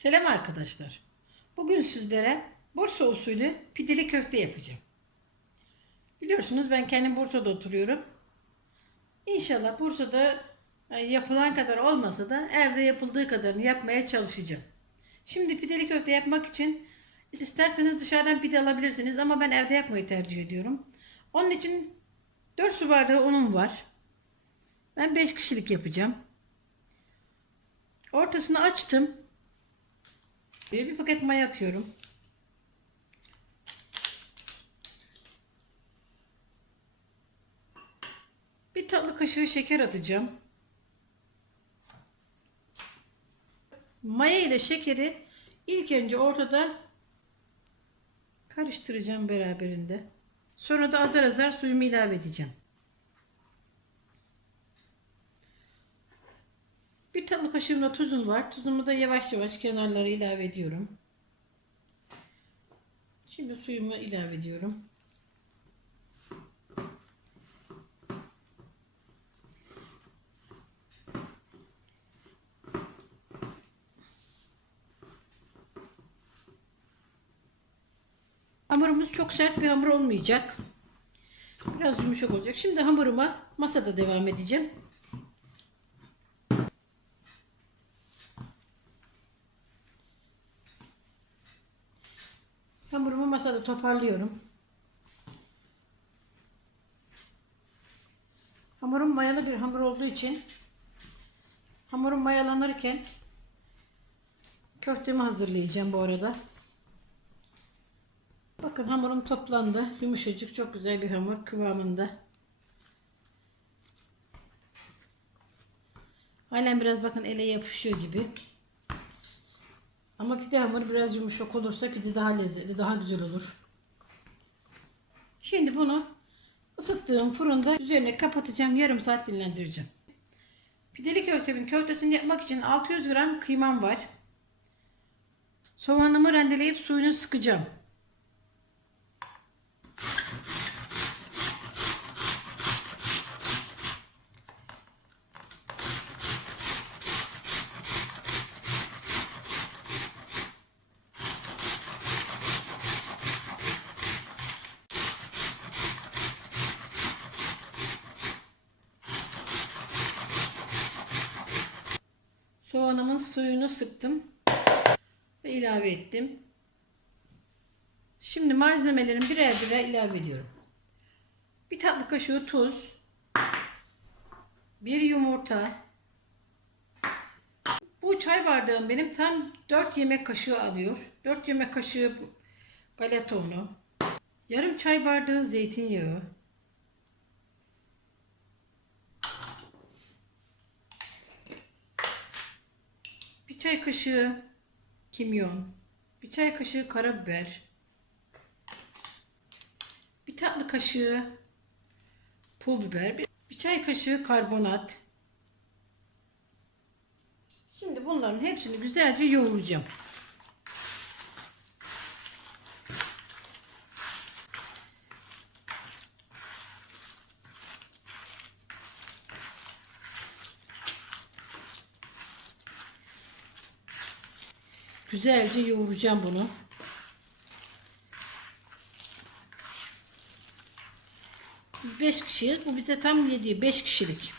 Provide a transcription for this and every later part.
Selam arkadaşlar. Bugün sizlere Bursa usulü pideli köfte yapacağım. Biliyorsunuz ben kendim Bursa'da oturuyorum. İnşallah Bursa'da e, yapılan kadar olmasa da evde yapıldığı kadarını yapmaya çalışacağım. Şimdi pideli köfte yapmak için isterseniz dışarıdan pide alabilirsiniz ama ben evde yapmayı tercih ediyorum. Onun için 4 su bardağı unum var. Ben 5 kişilik yapacağım. Ortasını açtım. Bir paket maya atıyorum. Bir tatlı kaşığı şeker atacağım. Maya ile şekeri ilk önce ortada karıştıracağım beraberinde. Sonra da azar azar suyumu ilave edeceğim. Bir tatlı kaşığımda tuzum var. Tuzumu da yavaş yavaş kenarlara ilave ediyorum. Şimdi suyumu ilave ediyorum. Hamurumuz çok sert bir hamur olmayacak. Biraz yumuşak olacak. Şimdi hamuruma masada devam edeceğim. Masada toparlıyorum. Hamurum mayalı bir hamur olduğu için hamurum mayalanırken köftemi hazırlayacağım bu arada. Bakın hamurum toplandı. Yumuşacık çok güzel bir hamur kıvamında. Halen biraz bakın ele yapışıyor gibi. Ama pide hamuru biraz yumuşak olursa pide daha lezzetli, daha güzel olur. Şimdi bunu ısıttığım fırında üzerine kapatacağım. Yarım saat dinlendireceğim. Pideli köftemin köftesini yapmak için 600 gram kıymam var. Soğanımı rendeleyip suyunu sıkacağım. Ve ilave ettim. Şimdi malzemelerimi birer birer ilave ediyorum. Bir tatlı kaşığı tuz, bir yumurta. Bu çay bardağım benim tam 4 yemek kaşığı alıyor. 4 yemek kaşığı galeta unu, yarım çay bardağı zeytinyağı, bir çay kaşığı kimyon, bir çay kaşığı karabiber, bir tatlı kaşığı pul biber, bir, çay kaşığı karbonat. Şimdi bunların hepsini güzelce yoğuracağım. Güzelce yoğuracağım bunu. Biz 5 kişiyiz. Bu bize tam yedi. 5 kişilik.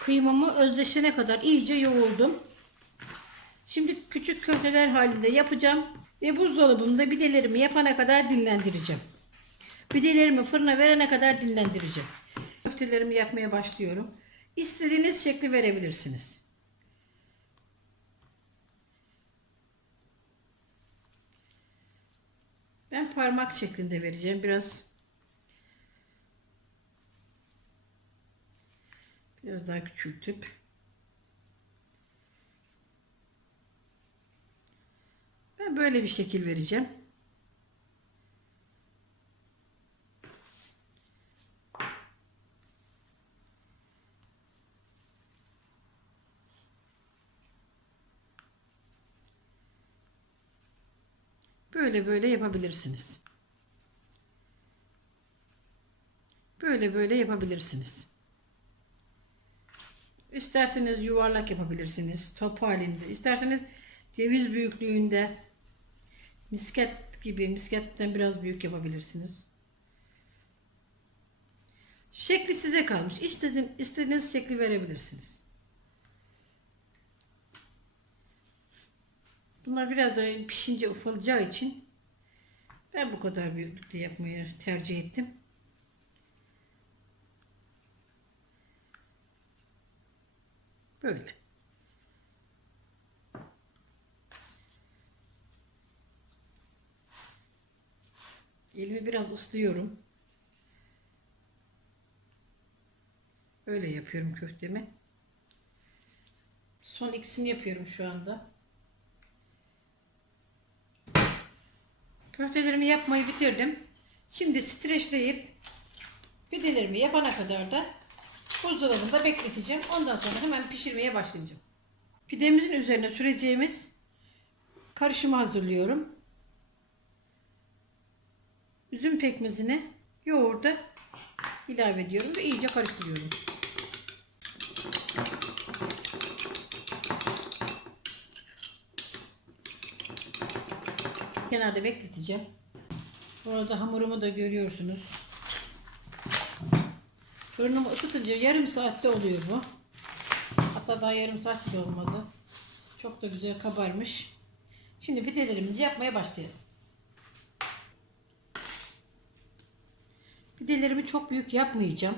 Kıymamı özleşene kadar iyice yoğurdum. Şimdi küçük köfteler halinde yapacağım ve buzdolabında pidelerimi yapana kadar dinlendireceğim. Pidelerimi fırına verene kadar dinlendireceğim. Köftelerimi yapmaya başlıyorum. İstediğiniz şekli verebilirsiniz. Ben parmak şeklinde vereceğim. Biraz biraz daha küçültüp Böyle bir şekil vereceğim. Böyle böyle yapabilirsiniz. Böyle böyle yapabilirsiniz. İsterseniz yuvarlak yapabilirsiniz. Top halinde. İsterseniz ceviz büyüklüğünde misket gibi misketten biraz büyük yapabilirsiniz. Şekli size kalmış. İstediğiniz, istediğiniz şekli verebilirsiniz. Bunlar biraz da pişince ufalacağı için ben bu kadar büyüklükte yapmayı tercih ettim. Böyle. Elimi biraz ıslıyorum. Öyle yapıyorum köftemi. Son ikisini yapıyorum şu anda. Köftelerimi yapmayı bitirdim. Şimdi streçleyip pidelerimi yapana kadar da buzdolabında bekleteceğim. Ondan sonra hemen pişirmeye başlayacağım. Pidemizin üzerine süreceğimiz karışımı hazırlıyorum. Üzüm pekmezini yoğurda ilave ediyorum ve iyice karıştırıyorum. Kenarda bekleteceğim. Bu hamurumu da görüyorsunuz. Fırınımı ısıtınca yarım saatte oluyor bu. Hatta daha yarım saat olmadı. Çok da güzel kabarmış. Şimdi pidelerimizi yapmaya başlayalım. Pidelerimi çok büyük yapmayacağım.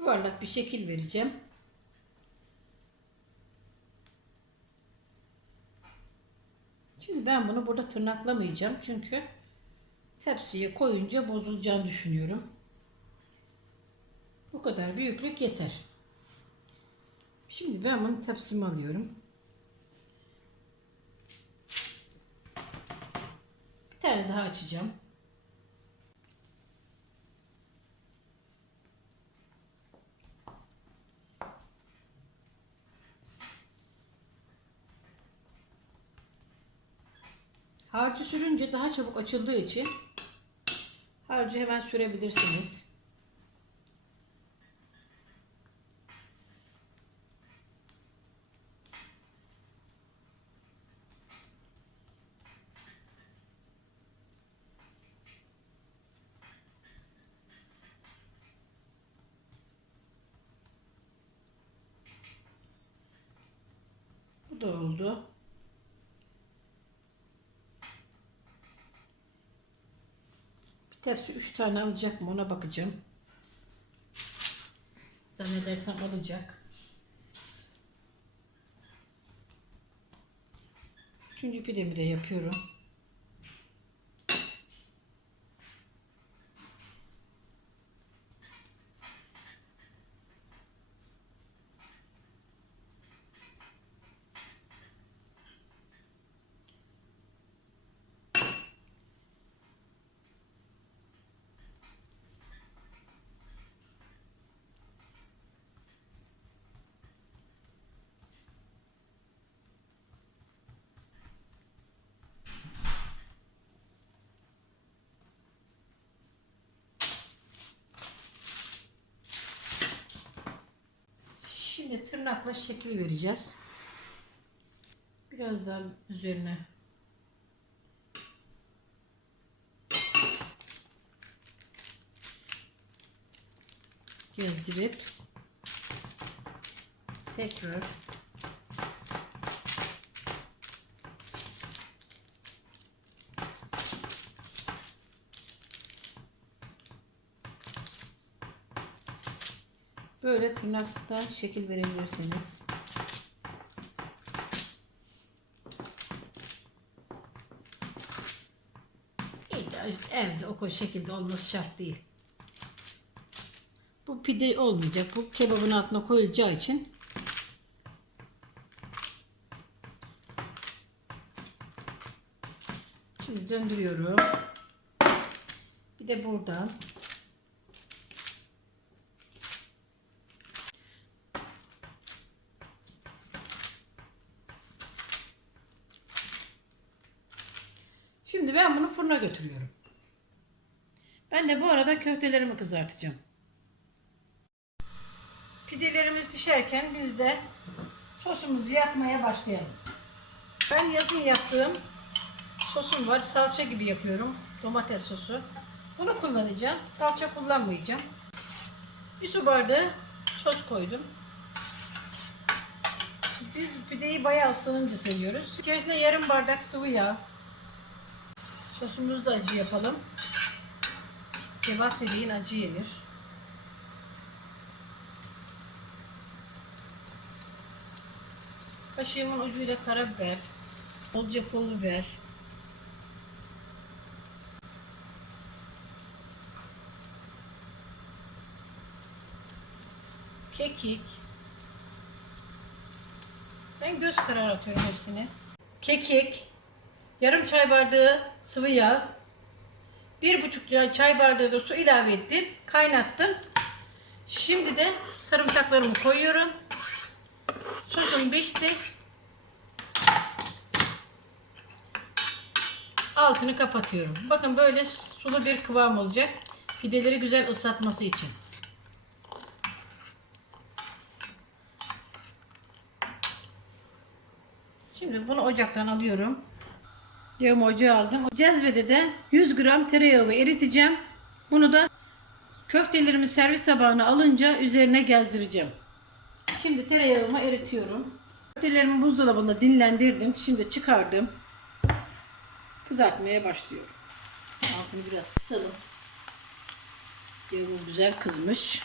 Yuvarlak bir şekil vereceğim. Şimdi ben bunu burada tırnaklamayacağım çünkü tepsiye koyunca bozulacağını düşünüyorum. Bu kadar büyüklük yeter. Şimdi ben bunu tepsime alıyorum. Bir tane daha açacağım. Harcı sürünce daha çabuk açıldığı için harcı hemen sürebilirsiniz. Bu da oldu. Tepsi 3 tane alacak mı ona bakacağım. Zannedersem alacak. Üçüncü pidemi de yapıyorum. Yine tırnakla şekil vereceğiz. Biraz daha üzerine gezdirip tekrar Böyle tırnakta şekil verebilirsiniz. Evde o şekilde olması şart değil. Bu pide olmayacak. Bu kebabın altına koyulacağı için Şimdi döndürüyorum. Bir de buradan. Şimdi ben bunu fırına götürüyorum. Ben de bu arada köftelerimi kızartacağım. Pidelerimiz pişerken biz de sosumuzu yapmaya başlayalım. Ben yazın yaptığım sosum var. Salça gibi yapıyorum. Domates sosu. Bunu kullanacağım. Salça kullanmayacağım. Bir su bardağı sos koydum. Biz pideyi bayağı ısınınca seviyoruz. İçerisine yarım bardak sıvı yağ. Sosumuzu da acı yapalım. Kebap dediğin acı yenir. Kaşığımın ucuyla karabiber, bolca pul biber, kekik. Ben göz kararı atıyorum hepsini. Kekik, yarım çay bardağı sıvı yağ, bir buçuk çay bardağı da su ilave ettim. Kaynattım. Şimdi de sarımsaklarımı koyuyorum. Sosum pişti. Altını kapatıyorum. Bakın böyle sulu bir kıvam olacak. Pideleri güzel ıslatması için. Şimdi bunu ocaktan alıyorum. Yağımı ocağa aldım. Cezvede de 100 gram tereyağımı eriteceğim. Bunu da köftelerimi servis tabağına alınca üzerine gezdireceğim. Şimdi tereyağımı eritiyorum. Köftelerimi buzdolabında dinlendirdim. Şimdi çıkardım. Kızartmaya başlıyorum. Altını biraz kısalım. Yağım güzel kızmış.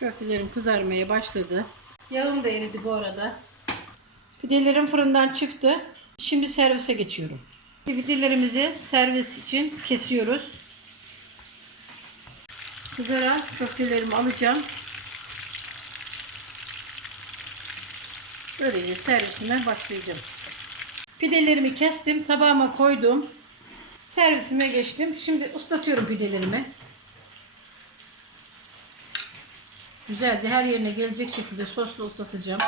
Köftelerim kızarmaya başladı. Yağım da eridi bu arada. Pidelerim fırından çıktı. Şimdi servise geçiyorum. Pidelerimizi servis için kesiyoruz. Kızaran köftelerimi alacağım. Böylece servisime başlayacağım. Pidelerimi kestim. Tabağıma koydum. Servisime geçtim. Şimdi ıslatıyorum pidelerimi. Güzelce her yerine gelecek şekilde sosla ıslatacağım.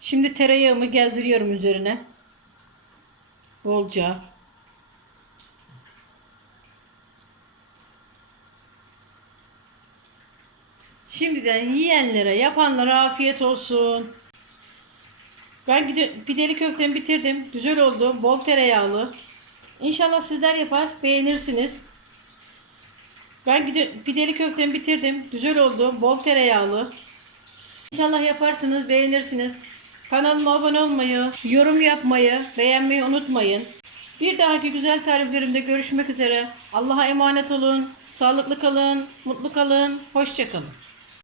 Şimdi tereyağımı gezdiriyorum üzerine. Bolca. Şimdiden yiyenlere, yapanlara afiyet olsun. Ben pide- pideli köftemi bitirdim. Güzel oldu. Bol tereyağlı. İnşallah sizler yapar. Beğenirsiniz. Ben pide- pideli köftemi bitirdim. Güzel oldu. Bol tereyağlı. İnşallah yaparsınız. Beğenirsiniz. Kanalıma abone olmayı, yorum yapmayı, beğenmeyi unutmayın. Bir dahaki güzel tariflerimde görüşmek üzere. Allah'a emanet olun. Sağlıklı kalın, mutlu kalın, hoşça kalın.